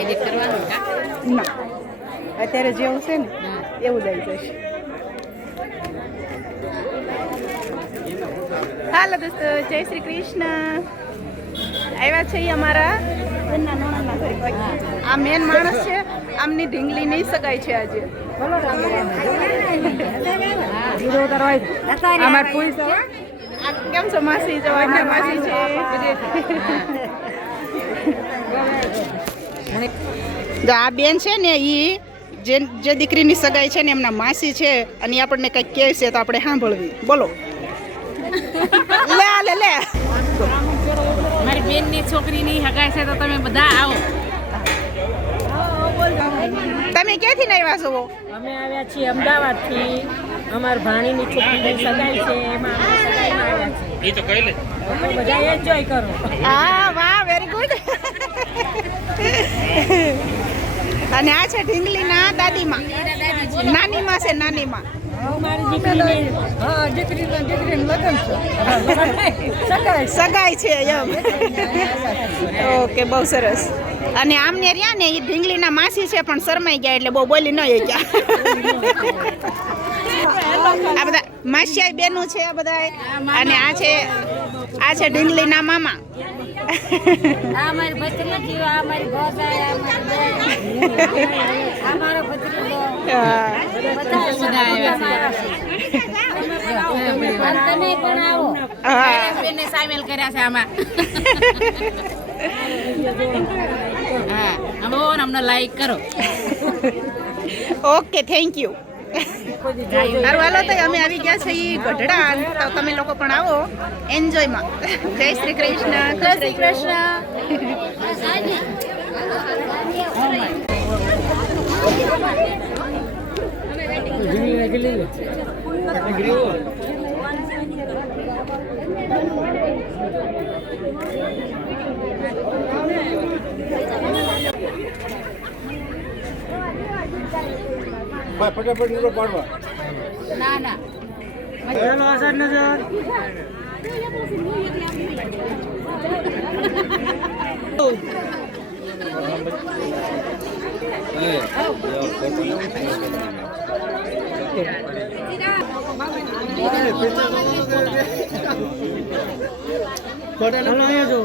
Edit કરવાનું ના અત્યારે જેવું છે ને એવું જ આવી જશે. હાલો દોસ્તો, જય શ્રી કૃષ્ણ. આવ્યા છે અમારા આ મેન માણસ છે. આમની ઢીંગલી નહીં સગાઈ છે આજે. કેમ છો માસી? જવાના માસી છે. જો આ બેન છે ને ઈ જે દીકરીની સગાઈ છે ને એમના માસી છે અને ઈ આપણને કંઈક કહે છે તો આપણે સાંભળવી. બોલો. લે લે મારી બેનની છોકરીની હગાઈ છે તો તમે બધા આવો. તમે ક્યાંથી આવ્યા છો? અમે આવ્યા છીએ અમદાવાદથી. અમાર ભાણીની છોકરીની સગાઈ છે એમાં અમે સગાઈમાં આવ્યા છીએ. એ તો કહી લે. તો બધા એન્જોય કરો. હા, વાહ, વેરી ગુડ. અને આ છે ઢીંગલીના દાદીમાં. નાનીમાં છે, નાનીમાં. મારી દીકરીનું લગ્ન છે. સગાઈ છે એમ. ઓકે, બહુ સરસ. અને આમને રહ્યા ને એ ઢીંગલીના માસી છે પણ શરમાઈ ગયા એટલે બહુ બોલી ન ગયા. આ બધા માસિયાઈ બેનું છે આ બધા. અને આ છે ઢીંગલીના મામા. આ મારી ભત્રીજી, આ મારી ભોજાઈ, આ મારો ભત્રીજો. બધા આવ્યા છે. તમે પણ આવો. બેનને સામેલ કર્યા છે આમાં. હા, અમને લાઈક કરો. Okay, thank you. સારું, હાલો તો અમે આવી ગયા છે ગઢડા. તો તમે લોકો પણ આવો એન્જોયમાં. જય શ્રી કૃષ્ણ. જય શ્રી કૃષ્ણ. ફટાફટ નીકળો પાડવા. ના ના હેલો આઝાદ નજર. ફોટો હેલો અહીંયા જો.